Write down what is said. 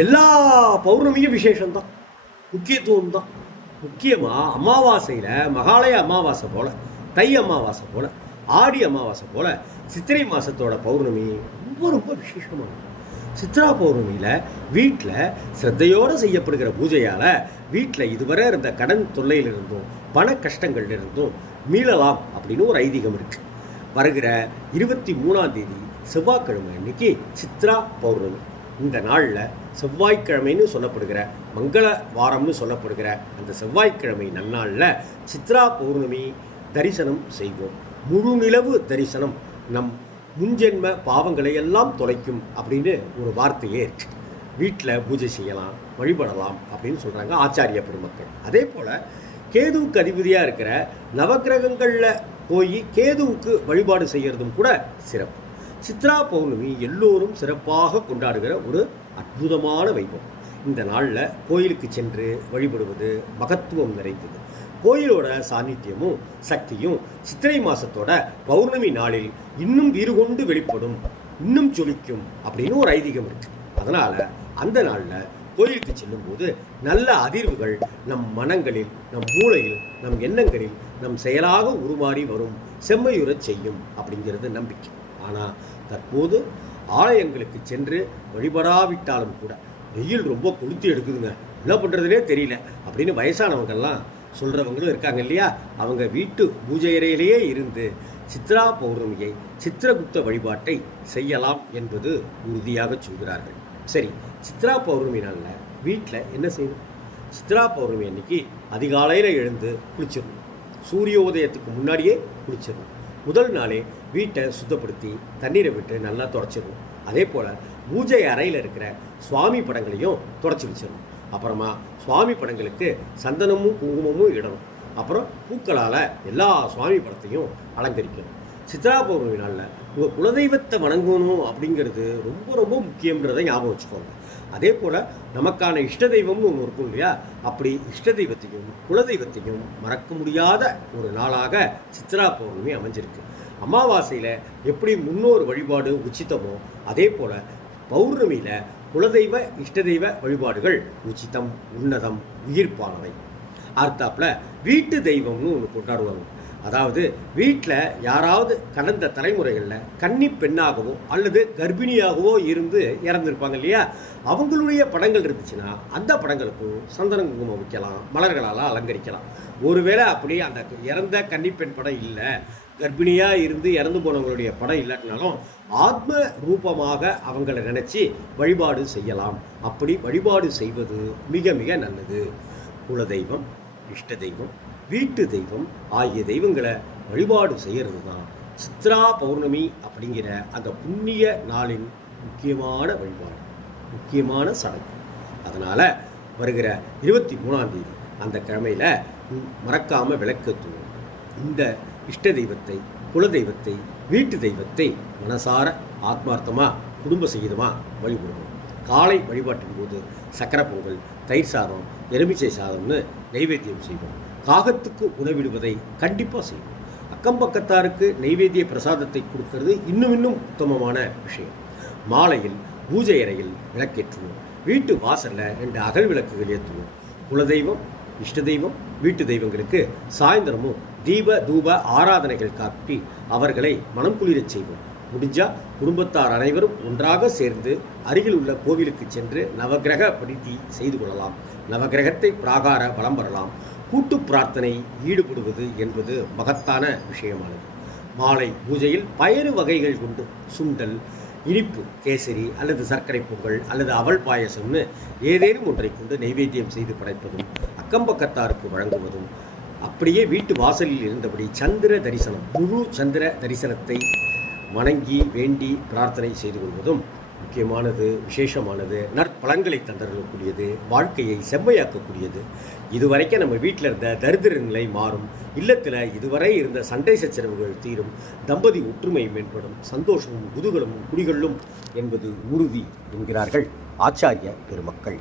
எல்லா பௌர்ணமியும் விசேஷம்தான். முக்கியத்துவம் தான் முக்கியமாக அமாவாசையில் மகாலய அமாவாசை போல் தை அமாவாசை போல் ஆடி அமாவாசை போல் சித்திரை மாதத்தோட பௌர்ணமி ரொம்ப ரொம்ப விசேஷமாக சித்ரா பௌர்ணமியில் வீட்டில் சிரத்தையோடு செய்யப்படுகிற பூஜையால் வீட்டில் இதுவரை இருந்த கடன் தொல்லையிலிருந்தும் பண கஷ்டங்கள்லிருந்தும் மீளலாம் அப்படின்னு ஒரு ஐதீகம் இருக்குது வருகிற இருபத்தி மூணாம் தேதி செவ்வாய்க்கிழமை அன்னைக்கு சித்ரா பௌர்ணமி. இந்த நாளில் செவ்வாய்க்கிழமைன்னு சொல்லப்படுகிற மங்கள வாரம்னு சொல்லப்படுகிற அந்த செவ்வாய்க்கிழமை நன்னாளில் சித்ரா பௌர்ணமி தரிசனம் செய்வோம். முழு நிலவு தரிசனம் நம் முன்ஜென்ம பாவங்களை எல்லாம் தொலைக்கும் அப்படின்னு ஒரு வார்த்தையே இருக்கு. வீட்டில் பூஜை செய்யலாம் வழிபடலாம் அப்படின்னு சொல்கிறாங்க ஆச்சாரிய பெருமக்கள். அதே போல் கேதுவுக்கு அதிபதியாக இருக்கிற நவக்கிரகங்களில் போய் கேதுவுக்கு வழிபாடு செய்கிறதும் கூட சிறப்பு. சித்ரா பௌர்ணமி எல்லோரும் சிறப்பாக கொண்டாடுகிற ஒரு அற்புதமான வைபவம். இந்த நாளில் கோயிலுக்கு சென்று வழிபடுவது மகத்துவம் நிறைந்தது. கோயிலோட சாநித்தியமும் சக்தியும் சித்திரை மாதத்தோட பௌர்ணமி நாளில் இன்னும் வீறு கொண்டு வெளிப்படும் இன்னும் ஜொலிக்கும் அப்படின்னு ஒரு ஐதீகம் இருக்கு. அதனால் அந்த நாளில் கோயிலுக்கு செல்லும்போது நல்ல அதிர்வுகள் நம் மனங்களில் நம் மூளையில் நம் எண்ணங்களில் நம் செயலாக உருமாறி வரும். செம்மையுறச் செய்யும் அப்படிங்கிறது நம்பிக்கை. ஆனால் தற்போது ஆலயங்களுக்கு சென்று வழிபடாவிட்டாலும் கூட வெயில் ரொம்ப கொளுத்தி எடுக்குதுங்க. என்ன பண்ணுறதுனே தெரியல. அப்படின்னு வயசானவங்கள்லாம் சொல்கிறவங்களும் இருக்காங்க இல்லையா? அவங்க வீட்டு பூஜை அறையிலேயே இருந்து சித்ரா பௌர்ணமியை சித்திரகுப்த வழிபாட்டை செய்யலாம் என்பது உறுதியாக சொல்கிறார்கள். சரி சித்ரா பௌர்ணமி நாளில் வீட்டில் என்ன செய்யணும்? சித்ரா பௌர்ணமி அன்னைக்கு அதிகாலையில் எழுந்து குளிச்சிடணும். சூரிய உதயத்துக்கு முன்னாடியே குளிச்சிடணும். முதல் நாளே வீட்டை சுத்தப்படுத்தி தண்ணீரை விட்டு நல்லா தொடச்சிடணும். அதே போல் பூஜை அறையில் இருக்கிற சுவாமி படங்களையும் தொடச்சி வச்சிடணும். அப்புறமா சுவாமி படங்களுக்கு சந்தனமும் குங்குமமும் இடணும். அப்புறம் பூக்களால் எல்லா சுவாமி படத்தையும் அலங்கரிக்கணும். சித்ரா பௌர்ணமி நாளில் உங்கள் குலதெய்வத்தை வணங்கணும் அப்படிங்கிறது ரொம்ப ரொம்ப முக்கியன்றதை ஞாபகம் வச்சுக்கோங்க. அதே போல் நமக்கான இஷ்ட தெய்வம்னு ஒன்று இருக்கும் இல்லையா? அப்படி இஷ்ட தெய்வத்தையும் குலதெய்வத்தையும் மறக்க முடியாத ஒரு நாளாக சித்ரா பௌர்ணமி அமைஞ்சிருக்கு. அமாவாசையில் எப்படி முன்னோர் வழிபாடு உச்சித்தமோ அதே போல் பௌர்ணமியில் குலதெய்வ இஷ்ட தெய்வ வழிபாடுகள் உச்சிதம் உன்னதம் உயிர்ப்பானவை அர்த்தாப்புல வீட்டு தெய்வம்னு ஒன்று கொண்டாடுவாங்க. அதாவது வீட்டில் யாராவது கடந்த தலைமுறைகளில் கன்னி பெண்ணாகவோ அல்லது கர்ப்பிணியாகவோ இருந்து இறந்துருப்பாங்க இல்லையா? அவங்களுடைய படங்கள் இருந்துச்சுன்னா அந்த படங்களுக்கும் சந்தன குங்குமம் வைக்கலாம் மலர்களால் அலங்கரிக்கலாம். ஒருவேளை அப்படி அந்த இறந்த கன்னிப்பெண் படம் இல்லை கர்ப்பிணியாக இருந்து இறந்து போனவங்களுடைய படம் இல்லாட்டினாலும் ஆத்ம ரூபமாக அவங்கள நினச்சி வழிபாடு செய்யலாம். அப்படி வழிபாடு செய்வது மிக மிக நல்லது. குலதெய்வம் இஷ்ட தெய்வம் வீட்டு தெய்வம் ஆகிய தெய்வங்களை வழிபாடு செய்கிறது தான் சித்ரா பௌர்ணமி அப்படிங்கிற அந்த புண்ணிய நாளின் முக்கியமான வழிபாடு முக்கியமான சடங்கு. அதனால் வருகிற இருபத்தி மூணாம் தேதி அந்த கிழமையில் மறக்காமல் விளக்கத்துவோம் இந்த இஷ்ட தெய்வத்தை குல தெய்வத்தை வீட்டு தெய்வத்தை மனசார ஆத்மார்த்தமாக குடும்ப சகிதமாக வழிபடுவோம். காலை வழிபாட்டின் போது சக்கரை பொங்கல் தயிர் சாதம் எலுமிச்சை சாதம்னு நைவேத்தியம் செய்வோம். காகத்துக்கு உதவிடுவதை கண்டிப்பாக செய்வோம் அக்கம் பக்கத்தாருக்கு நைவேத்திய பிரசாதத்தை கொடுக்கறது இன்னும் இன்னும் உத்தமமான விஷயம். மாலையில் பூஜை அறையில் விளக்கேற்றுவோம். வீட்டு வாசலில் ரெண்டு அகல் விளக்குகள் ஏற்றுவோம். குலதெய்வம் இஷ்ட தெய்வம் வீட்டு தெய்வங்களுக்கு சாயந்தரமும் தீப தூப ஆராதனைகள் காட்டி அவர்களை மனம் குளிரச் செய்வோம். முடிஞ்சா குடும்பத்தார் அனைவரும் ஒன்றாக சேர்ந்து அருகில் உள்ள கோவிலுக்கு சென்று நவக்கிரக படித்தி செய்து கொள்ளலாம். நவக்கிரகத்தை பிராகார வளம் வரலாம். கூட்டு பிரார்த்தனை ஈடுபடுவது என்பது மகத்தான விஷயமானது. மாலை பூஜையில் பயறு வகைகள் கொண்டு சுண்டல் இனிப்பு கேசரி அல்லது சர்க்கரை பொங்கல் அல்லது அவல் பாயசம்னு ஏதேனும் ஒன்றை கொண்டு நைவேத்தியம் செய்து படைப்பதும் அக்கம்பக்கத்தாருக்கு வழங்குவதும் அப்படியே வீட்டு வாசலில் இருந்தபடி சந்திர தரிசனம் முழு சந்திர தரிசனத்தை வணங்கி வேண்டி பிரார்த்தனை செய்து கொள்வதும் முக்கியமானது விசேஷமானது நற்பலன்களை தந்தரக்கூடியது வாழ்க்கையை செம்மையாக்கக்கூடியது. இதுவரைக்கும் நம்ம வீட்டில் இருந்த தரித்திர நிலை மாறும். இல்லத்தில் இதுவரை இருந்த சண்டை சச்சரவுகள் தீரும். தம்பதி ஒற்றுமை மேம்படும். சந்தோஷமும் குதூகலமும் குடிகளும் என்பது உறுதி என்கிறார்கள் ஆச்சாரிய பெருமக்கள்.